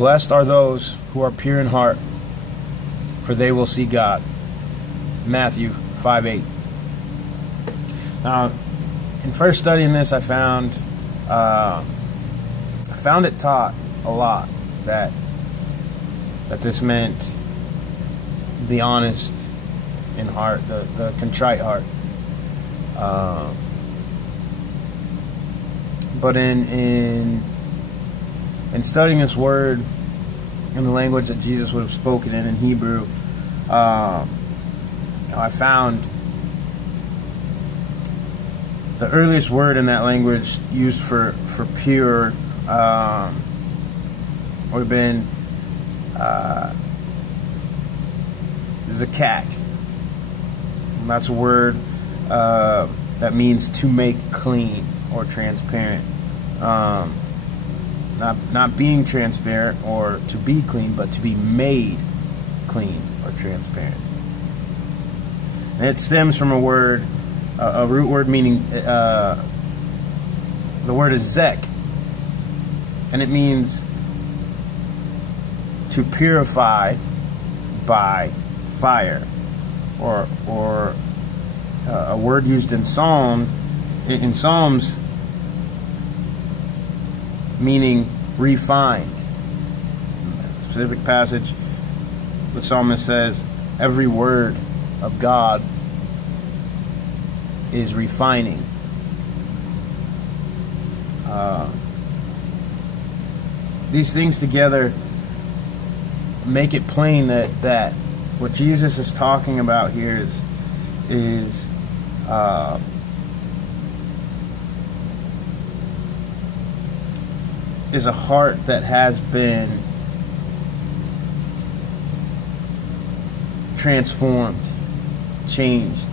Blessed are those who are pure in heart, for they will see God. Matthew 5:8. Now, in first studying this, I found it taught a lot that this meant the honest in heart, the contrite heart. But in studying this word in the language that Jesus would have spoken in Hebrew, I found the earliest word in that language used for pure would have been zakak. And that's a word that means to make clean or transparent. Not being transparent or to be clean, but to be made clean or transparent. And it stems from a word, a root word meaning, the word is zek, and it means to purify by fire, or a word used in Psalms meaning refined. A specific passage, the psalmist says, every word of God is refining. These things together make it plain that what Jesus is talking about here is a heart that has been transformed, changed,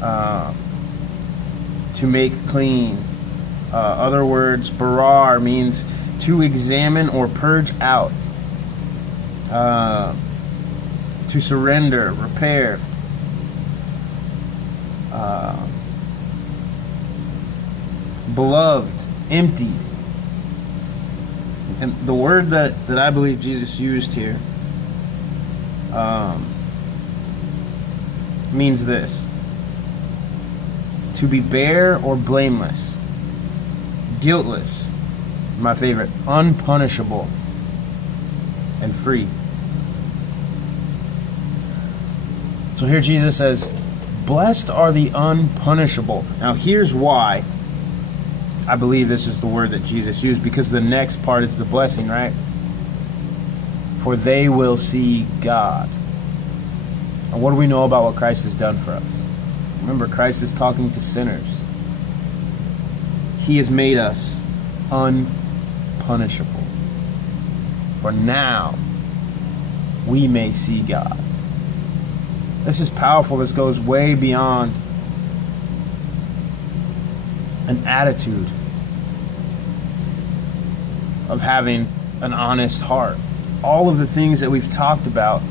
to make clean. Other words, barar means to examine or purge out, to surrender, repair. Beloved, emptied. And the word that I believe Jesus used here means this: to be bare or blameless, guiltless, my favorite, unpunishable, and free. So here Jesus says, blessed are the unpunishable. Now here's why I believe this is the word that Jesus used, because the next part is the blessing, right? For they will see God. And what do we know about what Christ has done for us? Remember, Christ is talking to sinners. He has made us unpunishable. For now, we may see God. This is powerful. This goes way beyond an attitude of having an honest heart. All of the things that we've talked about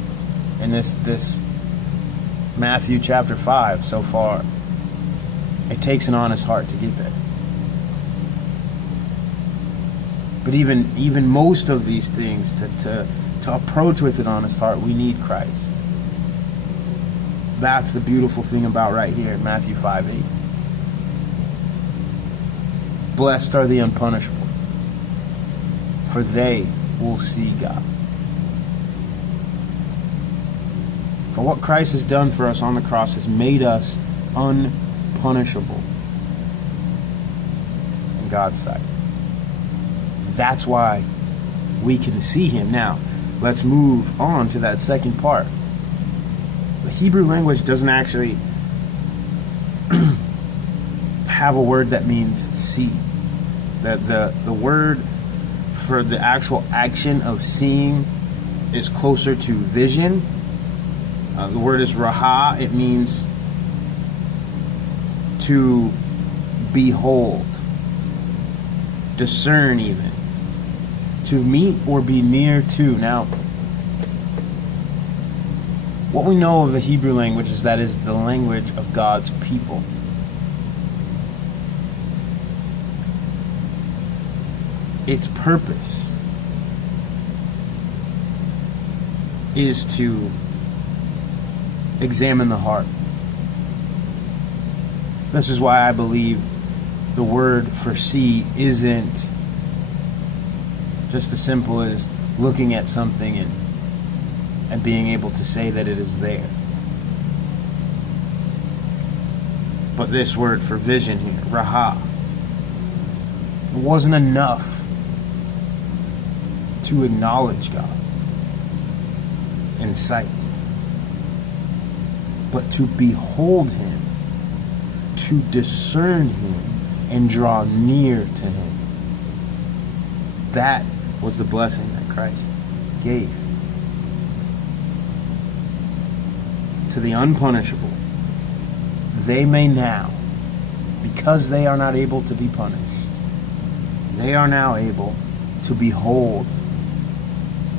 in this Matthew chapter 5 so far, it takes an honest heart to get there. But even most of these things, to approach with an honest heart, we need Christ. That's the beautiful thing about right here in Matthew 5:8. Blessed are the unpunishable, for they will see God. For what Christ has done for us on the cross has made us unpunishable in God's sight. That's why we can see Him. Now, let's move on to that second part. The Hebrew language doesn't actually have a word that means see. The word for the actual action of seeing is closer to vision. The word is raha. It means to behold, discern even, to meet or be near to. Now, what we know of the Hebrew language is that is the language of God's people. its purpose is to examine the heart. This is why I believe the word for see isn't just as simple as looking at something and being able to say that it is there. But this word for vision here, raha, it wasn't enough to acknowledge God in sight, but to behold Him, to discern Him, and draw near to Him. That was the blessing that Christ gave to the unpunishable. They may now, because they are not able to be punished, they are now able to behold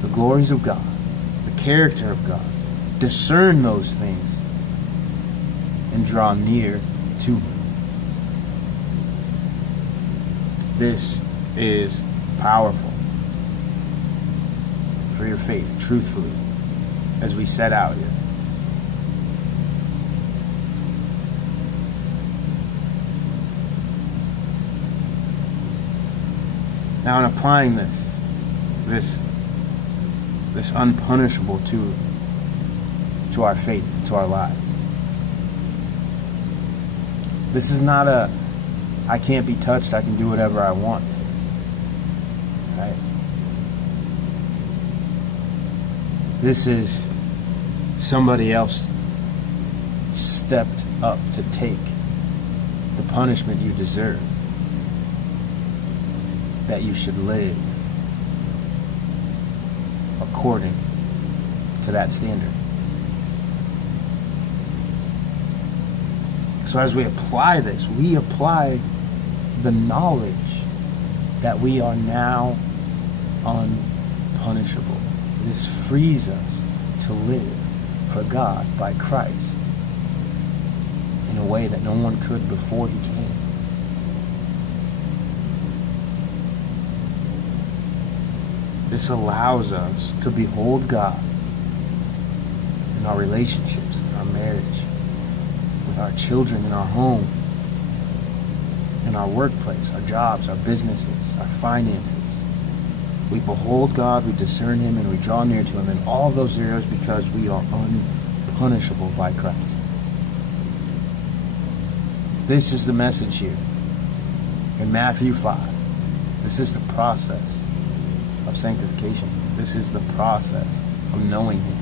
the glories of God, the character of God, discern those things, and draw near to Him. This is powerful for your faith, truthfully, as we set out here. Now, in applying this unpunishable to our faith, to our lives, this is not a I can't be touched, I can do whatever I want, right? This is somebody else stepped up to take the punishment you deserve, that you should live according to that standard. So as we apply this, we apply the knowledge that we are now unpunishable. This frees us to live for God by Christ in a way that no one could before He came. This allows us to behold God in our relationships, in our marriage, with our children, in our home, in our workplace, our jobs, our businesses, our finances. We behold God, we discern Him, and we draw near to Him in all of those areas because we are unpunishable by Christ. This is the message here in Matthew 5. This is the process of sanctification. This is the process of knowing Him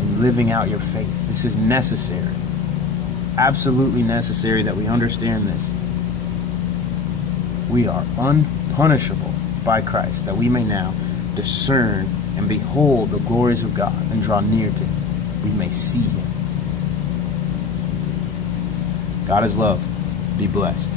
and living out your faith. This is necessary. Absolutely necessary that we understand this. We are unpunishable by Christ, that we may now discern and behold the glories of God and draw near to Him. We may see Him. God is love. Be blessed.